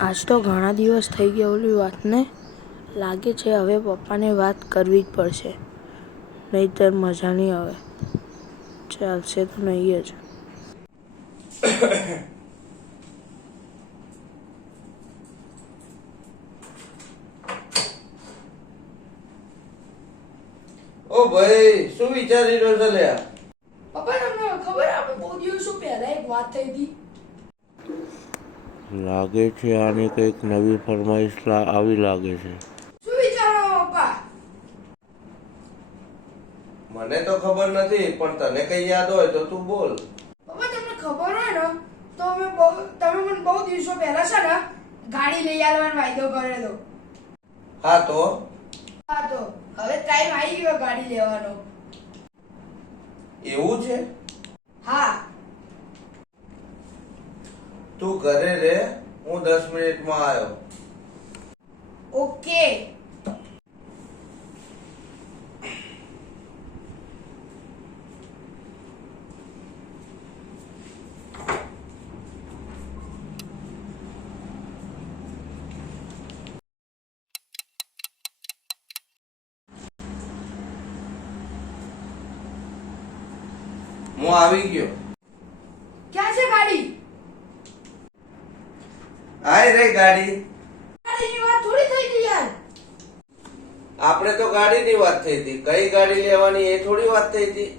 આજ તો ઘણા દિવસ થઈ ગયા ઓલી વાતને. લાગે છે હવે પપ્પાને વાત કરવી જ પડશે, નહીંતર મજા નહીં આવે. ચાલશે તો નહીં જ. ઓ ભાઈ, શું વિચારી રહ્યો છે લ્યા? પપ્પા તમને ખબર આપણે બહુ દિવસો પહેલા એક વાત થઈ હતી. લાગે છે આની કંઈક નવી ફરમાઈશ આવી લાગે છે. શું વિચારો પપ્પા? મને તો ખબર નથી, પણ તને કઈ યાદ હોય તો તું બોલ. પપ્પા તમને ખબર હોય ને તો તમે મને બહુ દિવસો પહેલા છે ને ગાડી લઈ આવવાનો વાયદો કરેલો. હા તો હવે ટાઈમ આવી ગયો ગાડી લેવાનો. એવું છે? હા. તું ઘરે રે, હું 10 મિનિટમાં આવ્યો. ઓકે. હું આવી ગયો. ક્યાં છે ગાડી? આય રે ગાડી. ગાડીની વાત થોડી થઈ ગઈ યાર. આપણે તો ગાડીની વાત થઈ હતી, કઈ ગાડી લેવાની એ થોડી વાત થઈ હતી.